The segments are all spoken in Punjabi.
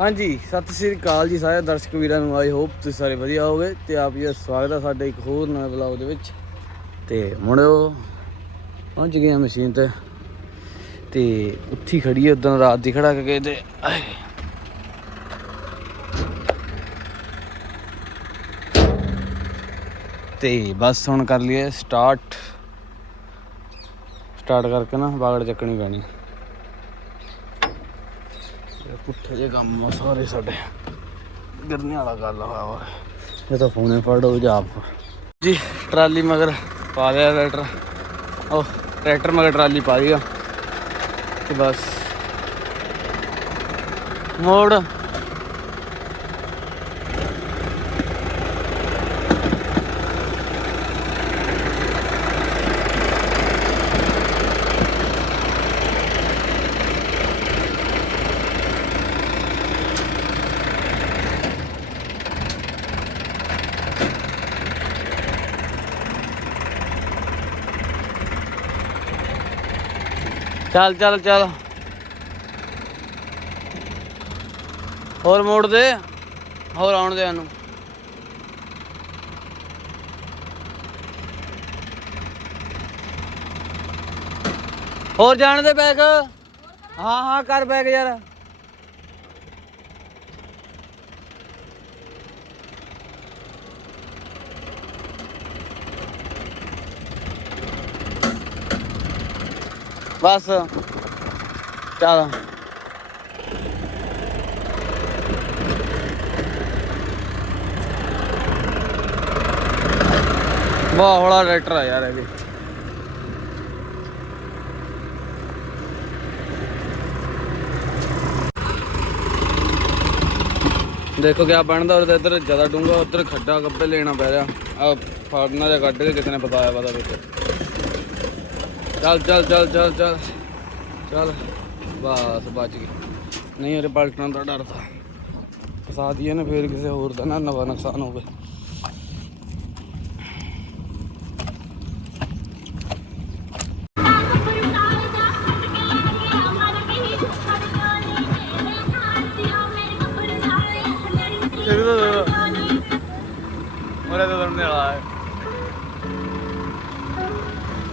ਹਾਂਜੀ, ਸਤਿ ਸ੍ਰੀ ਅਕਾਲ ਜੀ ਸਾਰੇ ਦਰਸ਼ਕ ਵੀਰਾਂ ਨੂੰ। ਆਈ ਹੋਪ ਤੁਸੀਂ ਸਾਰੇ ਵਧੀਆ ਹੋਗੇ ਤੇ ਆਪ ਜੀ ਦਾ ਸਵਾਗਤ ਹੈ ਸਾਡੇ ਇੱਕ ਹੋਰ ਨਵੇਂ ਬਲੌਗ ਦੇ ਵਿੱਚ। ਤੇ ਮੁੜਿਓ ਪਹੁੰਚ ਗਏ ਹਾਂ ਮਸ਼ੀਨ ਤੇ। ਤੇ ਉੱਥੀ ਖੜੀ ਹੈ ਉਦੋਂ ਰਾਤ ਦੀ ਖੜਾ ਕੇ ਗਏ ਤੇ ਆਏ। ਤੇ ਬਸ ਹੁਣ ਕਰ ਲਈਏ ਸਟਾਰਟ ਸਟਾਰਟ ਕਰਕੇ ਨਾ ਬਾਗੜ ਚੱਕਣੀ ਪੈਣੀ। ਪੁੱਠੇ ਜੇ ਕੰਮ ਆ ਸਾਰੇ ਸਾਡੇ। ਗਰਮੀਆਂ ਵਾਲਾ ਗੱਲ ਹੋਇਆ ਵਾ। ਇਹ ਤਾਂ ਫੋਨੇ ਫੜੋ ਜਾਂ ਆਪ। ਜੀ ਟਰਾਲੀ ਮਗਰ ਪਾ ਲਿਆ ਟਰੈਕਟਰ। ਉਹ ਟਰੈਕਟਰ ਮਗਰ ਟਰਾਲੀ ਪਾ ਦਿਆ ਤੇ ਬਸ। ਮੋੜ। ਚੱਲ ਚੱਲ ਚੱਲ। ਹੋਰ ਮੋੜ ਦੇ। ਹੋਰ ਆਉਣ ਦੇ ਇਹਨੂੰ। ਹੋਰ ਜਾਣ ਦੇ ਬੈਗ। ਹਾਂ ਹਾਂ, ਕਰ ਬੈਗ ਯਾਰ। ਬਸ। ਚੱਲ। ਬਹੁਤ ਹੌਲਾ ਟਰੈਕਟਰ ਆ ਯਾਰ ਇਹ ਵੀ। ਦੇਖੋ ਕਿਆ ਬਣਦਾ ਉਹ ਇੱਧਰ ਜ਼ਿਆਦਾ ਡੂੰਗਾ ਉੱਧਰ ਖੱਡਾ ਗੱਬੇ ਲੈਣਾ ਪੈ ਰਿਹਾ। ਆ ਫਾੜਨਾ ਜਿਹਾ ਕੱਢ ਕੇ ਕਿਸੇ ਨੇ ਬਤਾਇਆ ਪਤਾ ਵਿੱਚ। ਚੱਲ ਚੱਲ ਚੱਲ ਚੱਲ ਚੱਲ। ਚੱਲ। ਬਸ, ਬਚ ਗਈ ਨਹੀਂ ਉਹਦੇ ਪਲਟਣ ਦਾ ਡਰ ਥਾ ਫਸਾ ਦਈਏ ਨਾ, ਫੇਰ ਕਿਸੇ ਹੋਰ ਦਾ ਨਾ ਨਵਾਂ ਨੁਕਸਾਨ ਹੋਵੇ। ਉਹਨੇ ਤਾਂ ਦੰਦੇ ਵਾਲਾ ਹੈ।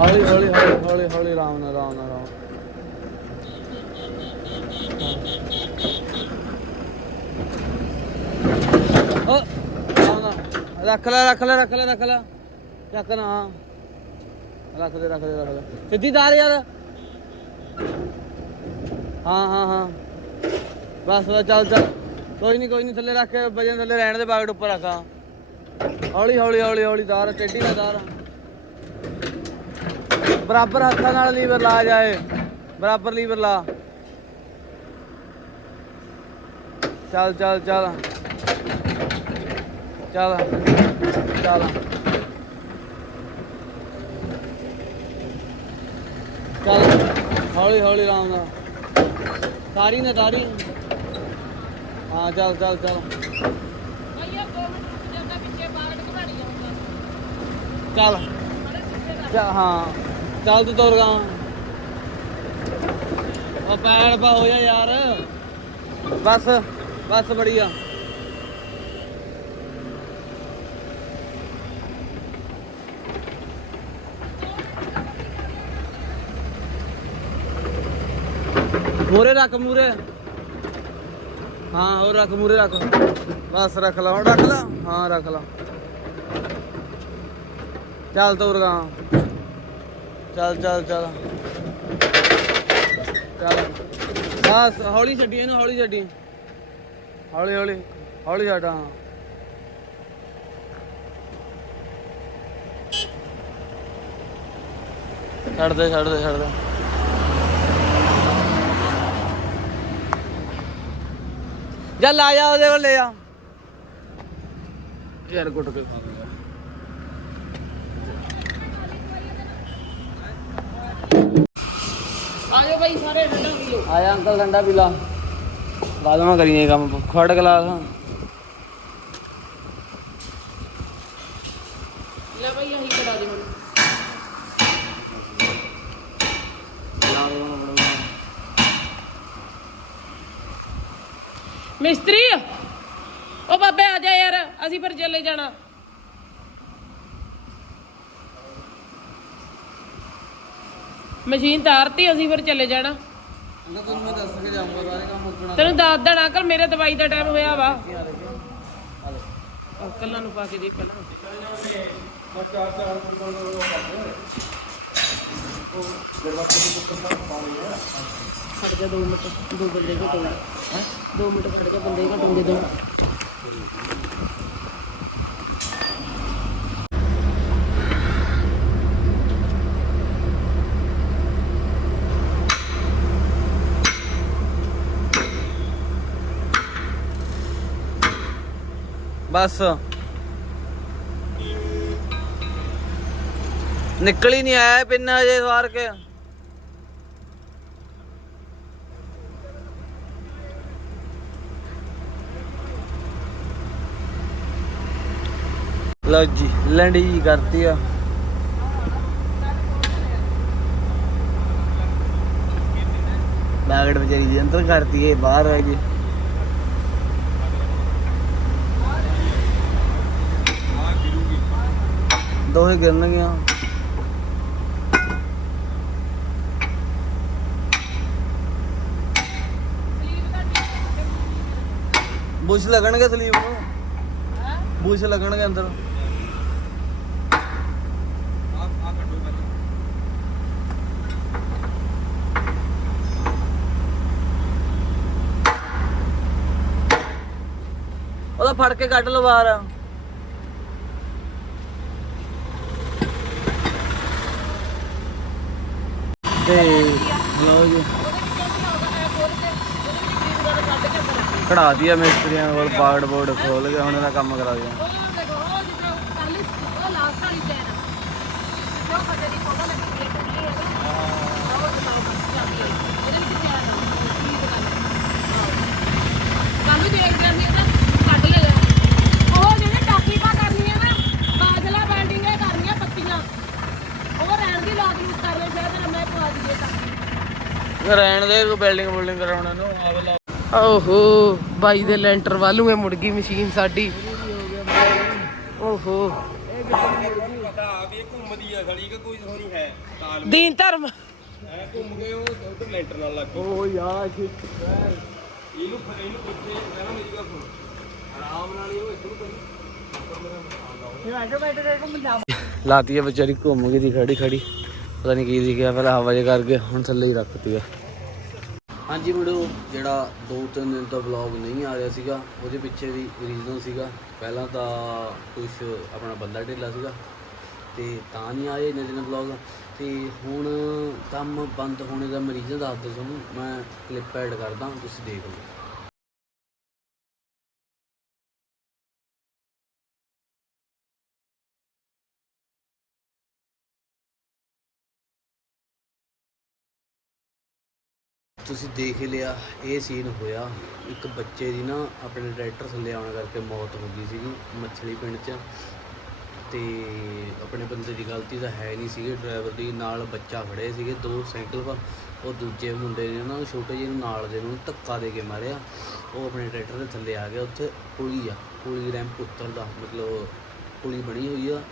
ਹੌਲੀ ਹੌਲੀ ਹੌਲੀ ਹੌਲੀ ਹੌਲੀ ਆਰਾਮ ਨਾਲ ਆਰਾਮ ਨਾਲ ਆਰਾਮ ਓ ਆਰਾਮ ਨਾਲ ਰੱਖ ਲੈ ਰੱਖ ਲੈ ਰੱਖ ਲੈ ਰੱਖ ਲੈ। ਚੱਕ ਨਾ। ਰੱਖ ਦੇ ਰੱਖ ਦੇ ਰੱਖ ਦੇ। ਸਿੱਧੀ ਤਾਰ ਯਾਰ। ਹਾਂ ਹਾਂ ਹਾਂ। ਬਸ ਬਸ, ਚੱਲ ਚੱਲ। ਕੋਈ ਨਹੀਂ ਕੋਈ ਨਹੀਂ ਥੱਲੇ ਰੱਖ ਕੇ ਵਜਨ ਥੱਲੇ ਰਹਿਣ ਦੇ ਬਾਗਟ ਉੱਪਰ ਰੱਖਾ। ਹੌਲੀ ਹੌਲੀ ਹੌਲੀ ਹੌਲੀ ਤਾਰ, ਟੇਢੀ ਨਾ ਤਾਰ। ਬਰਾਬਰ ਹੱਥਾਂ ਨਾਲ ਲੀਵਰ ਲਾ ਜਾਏ। ਬਰਾਬਰ ਲੀਵਰ ਲਾ। ਚੱਲ ਚੱਲ ਚੱਲ। ਚੱਲ ਚੱਲ। ਚੱਲ। ਹੌਲੀ ਹੌਲੀ ਆਰਾਮ ਨਾਲ ਤਾਰੀ ਨਾ ਤਾਰੀ ਹਾਂ ਚੱਲ ਚੱਲ ਚੱਲ। ਚੱਲ। ਚੱਲ ਹਾਂ। ਚੱਲ ਤੂੰ ਤੁਰ ਗਾ। ਉਹ ਪੈਰ ਪਾ ਹੋ ਜਾ ਯਾਰ। ਬਸ ਬਸ ਬੜੀਆ। ਮੂਰੇ ਰੱਖ ਮੂਰੇ ਹਾਂ, ਹੋਰ ਰੱਖ ਮੂਰੇ ਰੱਖ। ਬਸ ਰੱਖ ਲਾ, ਹੁਣ ਰੱਖ ਲਾ। ਹਾਂ, ਰੱਖ ਲਾ। ਚੱਲ ਤੁਰ ਗਾ। ਚੱਲ ਚੱਲ ਚੱਲ। ਚੱਲ। ਬਸ, ਹੌਲੀ ਛੱਡੀ ਇਹਨੂੰ, ਹੌਲੀ ਛੱਡੀ। ਹੌਲੀ ਹੌਲੀ ਹੌਲੀ ਛੱਡ ਛੱਡ ਦੇ ਛੱਡ ਦੇ ਛੱਡ ਦੇ। ਜਾ, ਲਾ ਜਾ ਉਹਦੇ ਕੋਲ ਲੈ ਜਾ। ਯਾਰ, ਕੁੱਟ ਕੇ ਖਾ ਲੂੰਗਾ ਬਾਈ ਸਾਰੇ ਠੰਡਾ ਪੀਓ ਆਇਆ ਅੰਕਲ ਠੰਡਾ ਪੀ ਲਾ। ਬਾਅਦ ਵਿੱਚ ਕਰੀਏ ਕੰਮ। ਖੜ ਗਲਾਸ। ਲੈ ਕਰਾ ਦੇ ਮੈਨੂੰ ਮਿਸਤਰੀ ਉਹ ਬਾਬੇ ਆ ਜਾ ਯਾਰ ਅਸੀਂ ਫਿਰ ਚੱਲੇ ਜਾਣਾ। ਮਸ਼ੀਨ ਤਾਰਤੀ ਅਸੀਂ ਫਿਰ ਚੱਲੇ ਜਾਣਾ। ਤੁਹਾਨੂੰ ਮੈਂ ਦੱਸ ਕੇ ਜਾਊਂਗਾ ਸਾਰੇ ਕੰਮ ਮੁੱਕਣਾ ਤੈਨੂੰ ਦੱਸ ਦੇਣਾ ਅੰਕਲ ਮੇਰੇ ਦਵਾਈ ਦਾ ਟਾਈਮ ਹੋਇਆ ਵਾ। ਅੰਕਲਾਂ ਨੂੰ ਪਾ ਕੇ ਦੇਖ ਪਹਿਲਾਂ। ਖੜ ਜਾ 2 ਮਿੰਟ ਦੋ ਬੰਦੇ ਘਟੋ। ਹੈ? 2 ਮਿੰਟ ਖੜ ਜਾ ਬੰਦੇ ਘਟੋਗੇ ਦੋ। ਬਸ। ਨਿਕਲ ਹੀ ਨਹੀਂ ਆਇਆ ਪਿੰਨਾ ਜੇ ਸਵਾਰ ਕੇ। ਲਓ ਜੀ, ਲੰਡੀ ਜੀ ਕਰਤੀ ਆ। ਬਾਗੜ ਵਿਚਾਰੀ ਜੀ ਅੰਦਰ ਕਰਤੀ ਏ ਬਾਹਰ ਆ ਗਈ ਦੋਹੇ ਗਿਰਨਗੀਆਂ। ਬੁਸ਼ ਲੱਗਣਗੇ ਸਲੀਪ ਨੂੰ? ਬੁਸ਼ ਲੱਗਣਗੇ ਅੰਦਰ। ਉਹਦਾ ਫੜ ਕੇ ਕੱਢ ਲਓ ਬਾਹਰ। ਤੇ ਲਓ ਜੀ। ਕਢਾ ਦਿਆ ਮਿਸਤਰੀਆਂ ਕੋਲ ਬਾਗੜ ਬੋਰਡ ਖੋਲ ਕੇ ਹੁਣ ਇਹਦਾ ਕੰਮ ਕਰਾ ਦਿਆ ਕੱਲ ਦੇਖ ਲੈਂਦੀ ਆ ਤਾਂ ਕੱਢ ਲੈ ਉਹ ਜਿਹੜੇ ਟਾਕੀ ਪਾ ਕਰਨੀਆਂ ਨਾ ਬਾਜਲਾ ਬੈਂਡਿੰਗਾਂ ਕਰਨੀਆਂ ਪੱਤੀਆਂ ਉਹ ਰਹਿਣ ਦੀ ਲਾਗ ਯੂਜ਼ ਕਰ ਲੈ ਸ਼ਾਇਦ ਮੈਂ ਪਵਾ ਦਈਏ ਤਾਂ ਰਹਿਣ ਦੇ ਕੋਈ ਬਿਲਡਿੰਗ ਬਿਲਡਿੰਗ ਕਰਾਉਣਾ ਨੂੰ ਆਵੇ ਲਾ ਓਹੋ ਬਾਈ ਦੇ ਲੈਂਟਰ ਵੱਲ ਨੂੰ ਇਹ ਮੁੜ ਗਈ ਮਸ਼ੀਨ ਸਾਡੀ। ਓਹੋ। ਪਤਾ ਵੀ ਇਹ ਘੁੰਮਦੀ ਆ ਖੜੀ ਕਿ ਕੋਈ ਹੋਣੀ ਹੈ ਤਾਲ ਦੀਨ ਧਰਮ। ਐ ਘੁੰਮ ਗਏ ਉਹ ਉਧਰ ਲੈਂਟਰ ਨਾਲ ਲੱਗ ਗਈ ਓ ਯਾਰ ਇਹਨੂੰ ਫਿਰ ਇਹਨੂੰ ਪੁੱਛੇ ਕਹਿੰਦਾ ਮੇਰੀ ਗੱਲ ਸੁਣ ਆਰਾਮ ਨਾਲ ਹੀ ਉਹ ਇੱਧਰ ਕਰੀ ਲਾਤੀ ਹੈ ਵਿਚਾਰੀ ਘੁੰਮ ਗਈ ਦੀ ਖੜੀ ਖੜੀ ਪਤਾ ਨਹੀਂ ਕੀ ਸੀ ਗਿਆ ਪਹਿਲਾਂ ਹਵਾ ਜੇ ਕਰਕੇ ਹੁਣ ਥੱਲੇ ਹੀ ਰੱਖਤੀ ਆ। ਹਾਂਜੀ ਵੀਡੀਓ ਜਿਹੜਾ 2-3 ਦਿਨ ਤੋਂ ਵਲੌਗ ਨਹੀਂ ਆ ਰਿਹਾ ਸੀਗਾ, ਉਹਦੇ ਪਿੱਛੇ ਵੀ ਰੀਜ਼ਨ ਸੀਗਾ। ਪਹਿਲਾਂ ਤਾਂ ਕੁਝ ਆਪਣਾ ਬੰਦਾ ਢਿੱਲਾ ਸੀਗਾ ਤੇ ਤਾਂ ਨਹੀਂ ਆਏ ਇੰਨੇ ਦਿਨ ਵਲੌਗ ਤੇ ਹੁਣ ਕੰਮ ਬੰਦ ਹੋਣੇ ਦਾ ਮੈਂ ਰੀਜ਼ਨ ਦੱਸਦਾ ਤੁਹਾਨੂੰ, ਮੈਂ ਕਲਿੱਪ ਐਡ ਕਰਦਾ, ਤੁਸੀਂ ਦੇਖ ਲਓ। ਤੁਸੀਂ ਦੇਖ ਲਿਆ, ਇਹ ਸੀਨ ਹੋਇਆ, ਇੱਕ ਬੱਚੇ ਦੀ ਨਾ ਆਪਣੇ ਟਰੈਕਟਰ ਥੱਲੇ ਆਉਣ ਕਰਕੇ ਮੌਤ ਹੋ ਗਈ ਸੀਗੀ ਮੱਛਲੀ ਪਿੰਡ 'ਚ। ਤੇ ਆਪਣੇ ਬੰਦੇ ਦੀ ਗਲਤੀ ਤਾਂ ਹੈ ਨਹੀਂ ਸੀਗੀ ਡਰਾਈਵਰ ਦੀ, ਨਾਲ ਬੱਚਾ ਖੜੇ ਸੀਗੇ, ਦੋ ਸਾਈਕਲ 'ਪਰ ਉਹ ਦੂਜੇ ਮੁੰਡੇ ਨੇ ਨਾ ਛੋਟੇ ਜਿਹੇ ਨੂੰ ਨਾਲ ਦੇ ਨੂੰ ਧੱਕਾ ਦੇ ਕੇ ਮਾਰਿਆ। ਉਹ ਆਪਣੇ ਟਰੈਕਟਰ ਦੇ ਥੱਲੇ ਆ ਗਿਆ, ਉੱਥੇ ਪੁਲੀ ਆ, ਪੁਲੀ ਰੈਂਪ ਉੱਤਰਦਾ ਮਤਲਬ ਪੁਲੀ ਬਣੀ ਹੋਈ ਆ।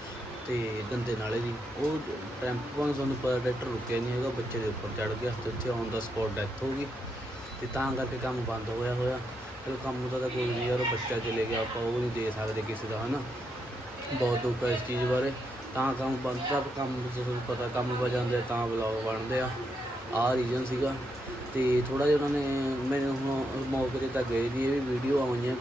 ਤੇ ਗੰਦੇ ਨਾਲੇ ਦੀ ਉਹ ਟੈਂਪੂ ਨੂੰ ਤੁਹਾਨੂੰ ਪਤਾ ਟਰੈਕਟਰ ਰੁਕਿਆ ਨਹੀਂ ਹੈਗਾ, ਬੱਚੇ ਦੇ ਉੱਪਰ ਚੜ ਗਿਆ ਤੇ ਉੱਥੇ ਔਨ ਦਾ ਸਪੌਟ ਡੈਥ ਹੋ ਗਈ। ਤੇ ਤਾਂ ਕਰਕੇ ਕੰਮ ਬੰਦ ਹੋਇਆ ਹੋਇਆ। ਚਲੋ ਕੰਮ ਦਾ ਤਾਂ ਕੋਈ ਨਹੀਂ ਯਾਰ ਬੱਚਾ ਚਲੇ ਗਿਆ, ਆਪਾਂ ਉਹ ਨਹੀਂ ਦੇ ਸਕਦੇ ਕਿਸੇ ਦਾ, ਹਨਾ? ਬਹੁਤ ਦੁੱਖ ਹੈ ਇਸ ਚੀਜ਼ ਬਾਰੇ। ਤਾਂ ਕੰਮ ਬੰਦ ਤਾਂ ਕੰਮ ਤੁਹਾਨੂੰ ਪਤਾ ਕੰਮ ਵ ਜਾਂਦੇ ਆ, ਤਾਂ ਵਲੌਗ ਬਣਦੇ ਆ। ਆਹ ਰੀਜਨ ਸੀਗਾ। ਤੇ ਥੋੜਾ ਜਿਹਾ ਉਹਨਾਂ ਨੇ ਮੈਨੂੰ ਹੁਣ ਮੌਕ ਦਿੱਤਾ ਗਏ ਜੀ ਇਹ ਵੀ ਵੀਡੀਓ ਆਉਣੀ ਹੈ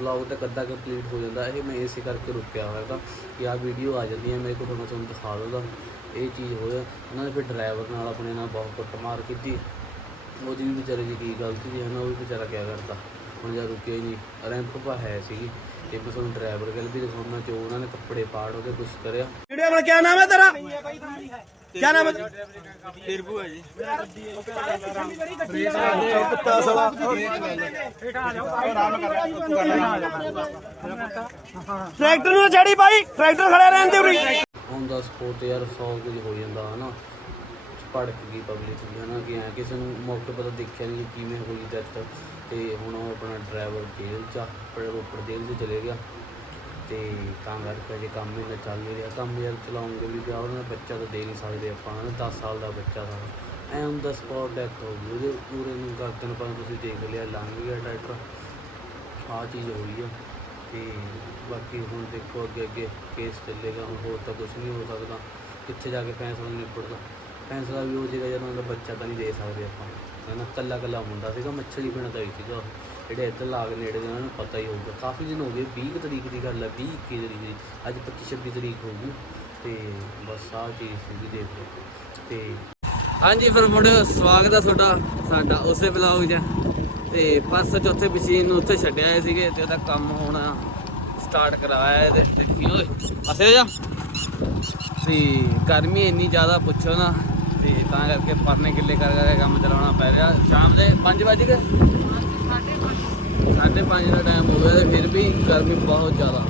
ਵਲੌਗ ਤਾਂ ਕੱਦਾ ਕੰਪਲੀਟ ਹੋ ਜਾਂਦਾ। ਇਹ ਮੈਂ ਇਸੇ ਕਰਕੇ ਰੁਕਿਆ ਹੋਇਆ ਤਾਂ ਕਿ ਆ ਵੀਡੀਓ ਆ ਜਾਂਦੀ ਹੈ ਮੇਰੇ ਕੋਲ ਤੁਹਾਨੂੰ ਤੁਹਾਨੂੰ ਦਿਖਾ ਦਊਗਾ ਇਹ ਚੀਜ਼ ਹੋਇਆ। ਉਹਨਾਂ ਨੇ ਫਿਰ ਡਰਾਈਵਰ ਨਾਲ ਆਪਣੇ ਨਾਲ ਬਹੁਤ ਕੁੱਟਮਾਰ ਕੀਤੀ। ਉਹਦੀ ਵੀ ਵਿਚਾਰੇ ਦੀ ਕੀ ਗਲਤੀ ਹੈ ਨਾ ਉਹ ਵੀ ਵਿਚਾਰਾ ਕਿਆ ਕਰਦਾ? ਹੁਣ ਜਾਂ ਰੁਕਿਆ ਹੀ ਨਹੀਂ। ਰੈਂਪ ਪਾ ਹੈ ਸੀਗੀ। ਤੇ ਮੈਂ ਤੁਹਾਨੂੰ ਡਰਾਈਵਰ ਗੱਲ ਵੀ ਦਿਖਾਉਣਾ ਕਿ ਉਹਨਾਂ ਨੇ ਕੱਪੜੇ ਪਾੜ ਉਹਦੇ ਕੁਝ ਕਰਿਆ। ਵੀਡੀਓ ਵਾਲਾ ਕੀ ਨਾਮ ਹੈ ਤੇਰਾ? ਕੀ ਨਾਮ ਹੈ ਤੇਰਬੂ ਹੈ ਜੀ। ਕੁੱਤਾ ਸਾਲਾ ਟਰੈਕਟਰ ਨੂੰ ਚੜੀ ਭਾਈ ਟਰੈਕਟਰ ਖੜਾ ਰਹਿਣ ਦੇ ਉਰੀ ਹੁਣ ਦਾ ਸਪੋਰਟ ਯਾਰ ਸੌ ਕੁਝ ਹੋ ਜਾਂਦਾ ਹਨਾ। ਭੜਕ ਗਈ ਪਬਲਿਕ ਦੀ ਹਨਾ ਕਿ ਐ ਕਿਸੇ ਨੂੰ ਮੌਕੇ ਪਤਾ ਦੇਖਿਆ ਨਹੀਂ ਕਿਵੇਂ ਹੋਈ ਡੈਥ ਤੇ ਹੁਣ ਆਪਣਾ ਡਰਾਈਵਰ ਜੇਲ੍ਹ ਚ ਪਰ ਉੱਪਰ ਜੇਲ੍ਹ ਚ ਚਲੇ ਗਿਆ। ਤੇ ਤਾਂ ਕਰਕੇ ਜੇ ਕੰਮ ਹੀ ਨਾ ਚੱਲ ਨਹੀਂ ਰਿਹਾ। ਕੰਮ ਯਾਰ ਚਲਾਉਂਗੇ ਵੀ ਜਾਂ ਉਹਨਾਂ ਦਾ ਬੱਚਾ ਤਾਂ ਦੇ ਨਹੀਂ ਸਕਦੇ ਆਪਾਂ, ਹਨਾ। 10 ਸਾਲ ਦਾ ਬੱਚਾ ਦਾ ਐ ਔਨ ਦਾ ਸਪੋਟ ਡੈਥ ਹੋ ਗਈ। ਉਹਦੇ ਪੂਰੇ ਨੂੰ ਗਰਦਨ ਪਰ ਤੁਸੀਂ ਦੇਖ ਲਿਆ, ਲੰਘ ਗਿਆ ਟਰੈਕਟਰ ਆਹ ਚੀਜ਼ ਹੋਈ ਆ। ਤੇ ਬਾਕੀ ਹੁਣ ਦੇਖੋ ਅੱਗੇ ਅੱਗੇ ਕੇਸ ਚੱਲੇਗਾ। ਹੁਣ ਹੋਰ ਤਾਂ ਕੁਝ ਨਹੀਂ ਹੋ ਸਕਦਾ। ਕਿੱਥੇ ਜਾ ਕੇ ਫੈਸਲਾ ਨਿਬੜਦਾ। ਫੈਸਲਾ ਵੀ ਹੋ ਜਾਏਗਾ ਜਦੋਂ ਉਹਦਾ ਬੱਚਾ ਤਾਂ ਨਹੀਂ ਦੇ ਸਕਦੇ ਆਪਾਂ ਹੈ ਨਾ ਕੱਲਾ ਕੱਲਾ ਮੁੰਡਾ ਸੀਗਾ, ਮੱਛਲੀ ਪਿੰਡ ਦਾ ਹੀ ਸੀਗਾ। ਜਿਹੜੇ ਇੱਧਰ ਲਾਗ ਨੇੜੇ ਦੇ ਉਹਨਾਂ ਨੂੰ ਪਤਾ ਹੀ ਹੋਊਗਾ। ਕਾਫੀ ਦਿਨ ਹੋ ਗਏ 20 ਤਰੀਕ ਦੀ ਗੱਲ ਹੈ 20 21 ਤਰੀਕ ਦੀ। ਅੱਜ 25 26 ਤਰੀਕ ਹੋ ਗਈ ਤੇ ਬਸ ਆਹ ਚੀਜ਼ ਸੀਗੀ ਦੇਖ ਤੇ ਹਾਂਜੀ, ਫਿਰ ਮੁੜ ਸਵਾਗਤ ਹੈ ਤੁਹਾਡਾ, ਸਾਡਾ ਉਸੇ ਵਲੌਗ 'ਚ। ਤੇ ਪਰਸ ਚੌਥੇ ਮਸ਼ੀਨ ਨੂੰ ਉੱਥੇ ਛੱਡਿਆ ਆਏ ਸੀਗੇ ਤੇ ਉਹਦਾ ਕੰਮ ਹੋਣਾ ਸਟਾਰਟ ਕਰਾਇਆ ਤੇ। ਦੇਖੀ ਓਏ ਅਸੇ ਜਾ ਤੇ ਗਰਮੀ ਇੰਨੀ ਜ਼ਿਆਦਾ ਪੁੱਛੋ ਨਾ, ਤੇ ਤਾਂ ਕਰਕੇ ਪਰਨੇ ਗਿੱਲੇ ਕਰ ਕਰਕੇ ਕੰਮ ਚਲਾਉਣਾ ਪੈ ਰਿਹਾ। ਸ਼ਾਮ ਦੇ 5 ਵਜੇ ਗਏ। 5:30 ਦਾ ਟਾਈਮ ਹੋ ਗਿਆ ਤੇ ਫਿਰ ਵੀ ਗਰਮੀ ਬਹੁਤ ਜ਼ਿਆਦਾ।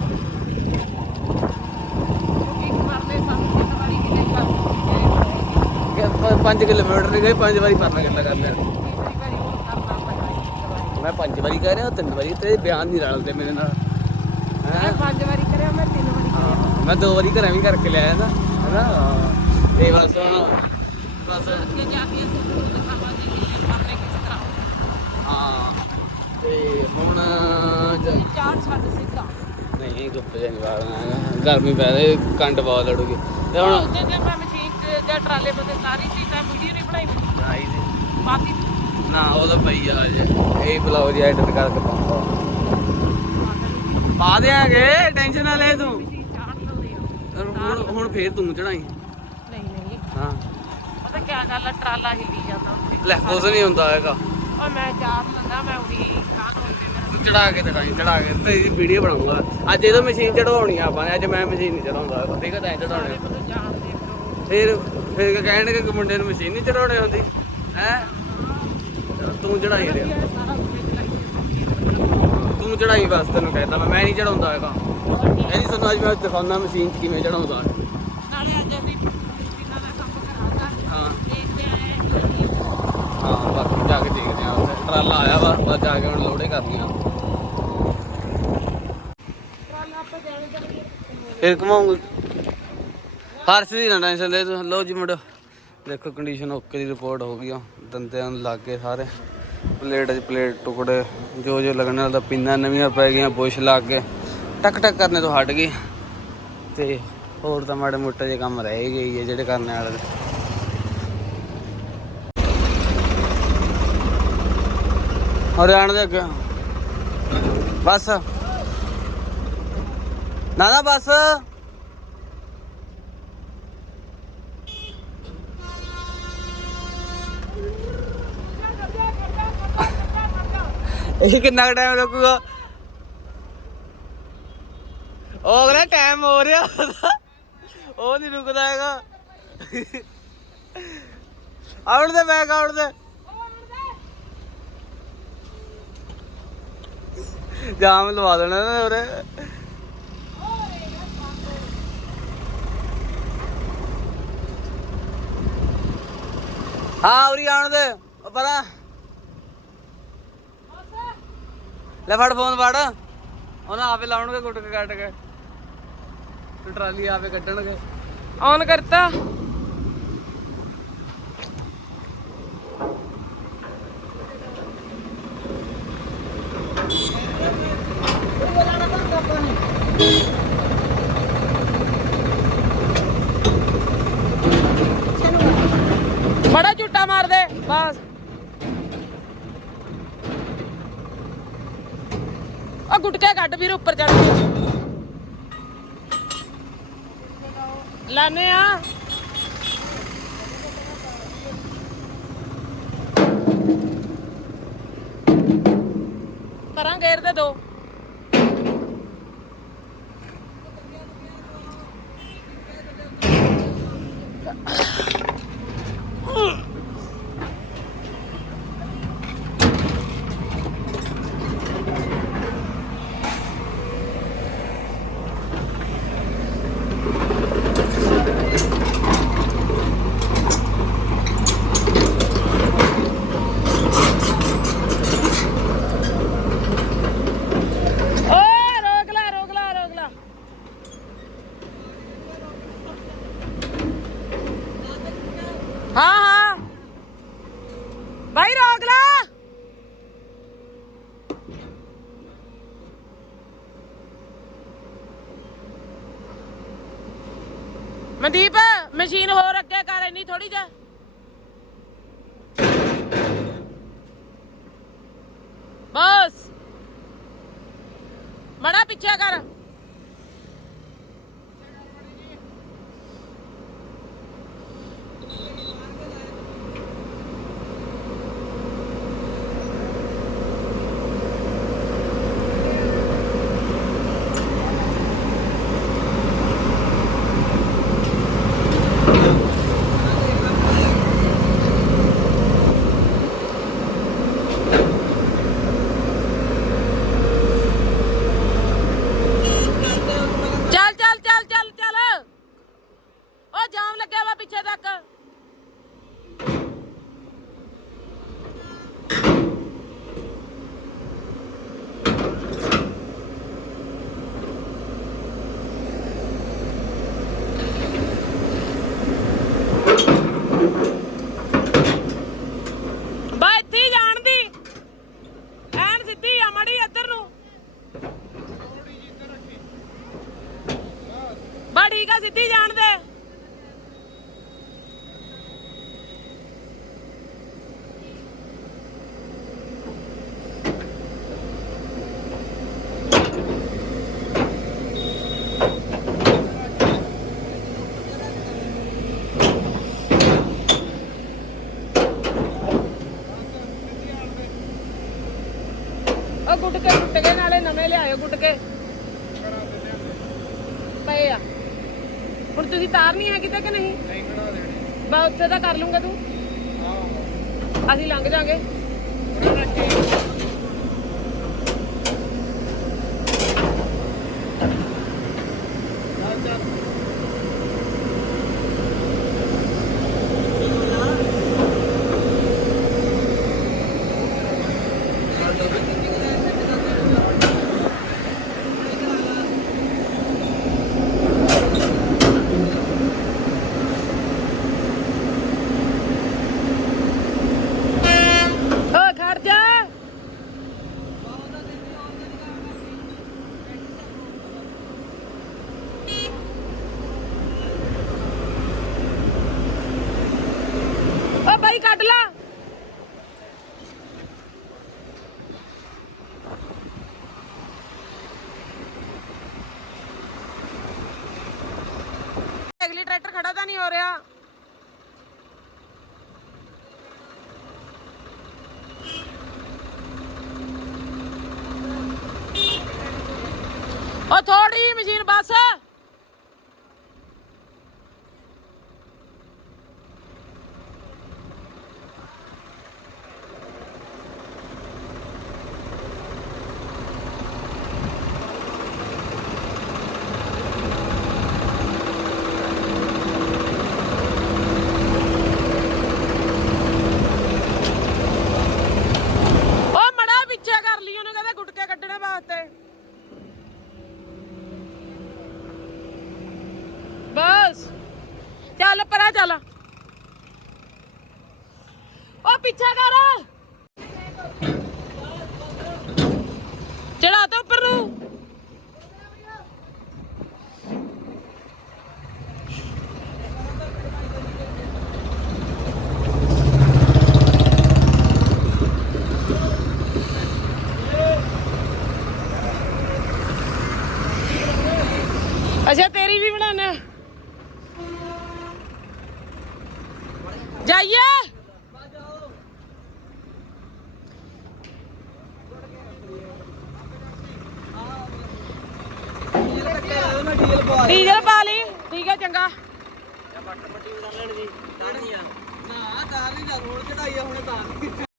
ਪੰਜ ਕਿਲੋਮੀਟਰ ਨਹੀਂ ਗਏ ਪੰਜ ਵਾਰੀ ਪਰਨਾ ਕਰ ਲਿਆ ਮੈਂ ਪੰਜ ਵਾਰੀ ਕਹਿ ਰਿਹਾ ਤਿੰਨ ਵਾਰੀ ਤੇ ਬਿਆਨ ਨਹੀਂ ਰਲਦੇ ਮੇਰੇ ਨਾਲ। ਮੈਂ ਪੰਜ ਵਾਰੀ ਕਰਿਆ ਮੈਂ ਤਿੰਨ ਵਾਰੀ ਕਰਿਆ। ਮੈਂ ਦੋ ਵਾਰੀ ਘਰਾਂ ਵੀ ਕਰਕੇ ਲਿਆਇਆ ਨਾ ਹੈਨਾ? ਤੇ ਬਸ ਬਸ ਛੱਡ ਸਿੱਧਾ। ਨਹੀਂ ਧੁੱਪ ਜਾਨੀ ਵਾਲਾ ਗਰਮੀ ਪੈ ਰਹੀ ਕੰਡ ਬਹੁਤ ਲੜੂਗੀ। ਤੇ ਹੁਣ ਉਹਦੇ ਤੇ ਮੈਂ ਮਸ਼ੀਨ ਤੇ ਜਾਂ ਟਰਾਲੇ ਬਤੇ ਸਾਰੀ ਚੀਜ਼ਾਂ ਵੀਡੀਓ ਨਹੀਂ ਬਣਾਈ ਮੇਰੀ ਆਈ ਦੇ ਬਾਕੀ ਨਾ ਉਹਦਾ ਪਈ ਆ ਅੱਜ ਇਹ ਬਲੌਗ ਜੀ ਐਡਿਟ ਕਰਕੇ ਪਾਉਂਦਾ। ਪਾ ਦਿਆਂਗੇ ਟੈਨਸ਼ਨ ਨਾ ਲੈ ਤੂੰ। ਹੁਣ ਹੁਣ ਫੇਰ ਤੂੰ ਚੜਾਈ ਨਹੀਂ ਨਹੀਂ। ਹਾਂ। ਪਤਾ ਕੀ ਗੱਲ ਆ ਟਰਾਲਾ ਹਿੱਲੀ ਜਾਂਦਾ। ਲੈ ਕੁਝ ਨਹੀਂ ਹੁੰਦਾ ਹੈਗਾ। ਉਹ ਮੈਂ ਚਾੜ ਲੰਦਾ ਮੈਂ ਉਹੀ ਚੜਾ ਕੇ ਦਿਖਾਈ ਚੜਾ ਕੇ। ਤੇ ਵੀਡੀਓ ਬਣਾਉਂਗਾ ਅੱਜ ਇਹਦੋਂ ਮਸ਼ੀਨ ਚੜਾਉਣੀ ਆ ਆਪਾਂ ਨੇ ਅੱਜ ਮੈਂ ਮਸ਼ੀਨ ਨਹੀਂ ਚੜਾਉਂਦਾ ਠੀਕ ਹੈ ਤਾਂ ਚੜਾਉਣੇ ਫਿਰ ਫਿਰ ਕਹਿਣਗੇ ਕਿ ਮੁੰਡੇ ਨੂੰ ਮਸ਼ੀਨ ਨਹੀਂ ਚੜਾਉਣੀ ਹੁੰਦੀ ਹੈ? ਤੂੰ ਚੜਾਈ ਲਾਈ ਤੂੰ ਚੜਾਈ ਬਸ ਤੈਨੂੰ ਕਹਿੰਦਾ ਮੈਂ ਮੈਂ ਨਹੀਂ ਚੜਾਉਂਦਾ ਹੈਗਾ। ਇਹ ਨਹੀਂ ਸਾਨੂੰ ਅੱਜ ਮੈਂ ਦਿਖਾਉਣਾ ਮਸ਼ੀਨ 'ਚ ਕਿਵੇਂ ਚੜਾਉਂਦਾ। ਨਾਲੇ ਅੱਜ ਅਸੀਂ ਮਸ਼ੀਨਾਂ ਦਾ ਕੰਮ ਕਰਾਤਾ। ਹਾਂ। ਬਾਕੀ ਜਾ ਕੇ ਦੇਖਦੇ ਆ। ਟਰਾਲਾ ਆਇਆ ਵਾ ਬਸ ਜਾ ਕੇ ਹੁਣ ਲੋੜੇ ਕਰਨੀਆਂ ਟਰਾਲਾ ਆਪਾਂ ਜਾਣੇ ਜਾਣੇ ਫਿਰ ਘਮਾਉਂਗੇ। ਫਰਸ਼ ਦੀ ਨਾ ਟੈਨਸ਼ਨ ਲੈ ਤੂੰ। ਲੋ ਜੀ ਮੁੰਡੋ ਦੇਖੋ ਕੰਡੀਸ਼ਨ ਓਕੇ ਦੀ ਰਿਪੋਰਟ ਹੋ ਗਈ ਆ। ਦੰਦਿਆਂ ਨੂੰ ਲੱਗ ਗਏ ਸਾਰੇ। ਪਲੇਟ 'ਚ ਪਲੇਟ ਟੁਕੜੇ, ਜੋ ਜੋ ਲੱਗਣ ਵਾਲਾ ਪਿੰਨਾਂ ਨਵੀਆਂ ਪੈ ਗਈਆਂ ਬੁਸ਼ ਲੱਗ ਗਏ। ਟਕ ਟਕ ਕਰਨੇ ਤੋਂ ਹਟ ਗਏ ਤੇ ਹੋਰ ਤਾਂ ਮਾੜੇ ਮੋਟੇ ਜਿਹੇ ਕੰਮ ਰਹਿ ਗਏ ਆ ਜਿਹੜੇ ਕਰਨ ਵਾਲੇ ਨੇ। ਹਰਿਆਣਾ ਦੇ ਅੱਗੇ ਬਸ। ਨਾ ਨਾ ਬਸ। ਇਹ ਕਿੰਨਾ ਟਾਈਮ ਲੱਗੂਗਾ? ਉਹ ਅਗਲਾ ਟਾਈਮ ਹੋ ਰਿਹਾ। ਉਹ ਨਹੀਂ ਰੁਕਦਾ ਹੈਗਾ। ਆਉਣ ਦੇ ਬੈਕ ਆਉਣ ਦੇ। ਜਾਮ ਲਵਾ ਦੇਣਾ ਨਾ ਉਰੇ ਹਾਂ, ਉਰੀ ਆਉਣ ਦੇ। ਉਹ ਪਤਾ? ਲੈ ਫੜ ਫੋਨ ਫੜ। ਉਹਨਾਂ ਆਪੇ ਲਾਉਣਗੇ ਗੁੱਟ ਕੇ ਕੱਟ ਕੇ। ਤੇ ਟਰਾਲੀ ਆਪੇ ਕੱਢਣਗੇ। ਔਨ ਕਰਤਾ। ਬੜਾ ਝੂਟਾ ਮਾਰ ਦੇ ਬਸ ਆ ਗੁਟਕੇ ਕੱਢ ਵੀਰ ਉੱਪਰ ਚੜ ਕੇ ਲਾਨੇ ਆ ਪਰਾਂ ਗੇਰ ਦੇ ਦੋ ਓਏ ਰੋਕ ਲਾ ਰੋਕ ਲਾ ਰੋਕ ਲਾ ਹਾਂ ਹਾਂ ਭਾਈ ਰੋਕ ਲਾ ਮਨਦੀਪ ਮਸ਼ੀਨ ਹੋਰ ਅੱਗੇ ਕਰ ਇੰਨੀ ਥੋੜੀ ਜਿਹਾ ਬਸ। ਮੜਾ ਪਿੱਛੇ ਕਰ ਚੱਲ ਚੱਲ ਚੱਲ ਚੱਲ ਚੱਲ ਉਹ ਜਾਮ ਲੱਗਿਆ ਵਾ ਪਿੱਛੇ ਤੱਕ ਬਾ ਇੱਥੇ ਹੀ ਜਾਣ ਦੀ ਐਨ ਸਿੱਧੀ ਆ ਮੜੀ ਇੱਧਰ ਨੂੰ ਬਾ ਠੀਕ ਆ ਸਿੱਧੀ ਜਾਣ ਦੇ। ਉਹ ਗੁੱਟਕੇ ਗੁੱਟਕੇ ਨਾਲੇ ਨਵੇਂ ਲਿਆਇਓ ਗੁੱਟ ਕੇ ਆ ਤੁਸੀਂ ਤਾਰਨੀ ਹੈ ਕਿਤੇ ਕਿ ਨਹੀਂ? ਨਹੀਂ ਕਢਾ ਦੇਣੀ ਬਾ ਉੱਥੇ ਤਾਂ ਕਰ ਲੂੰਗਾ ਤੂੰ। ਅਸੀਂ ਲੰਘ ਜਾਾਂਗੇ। ਓ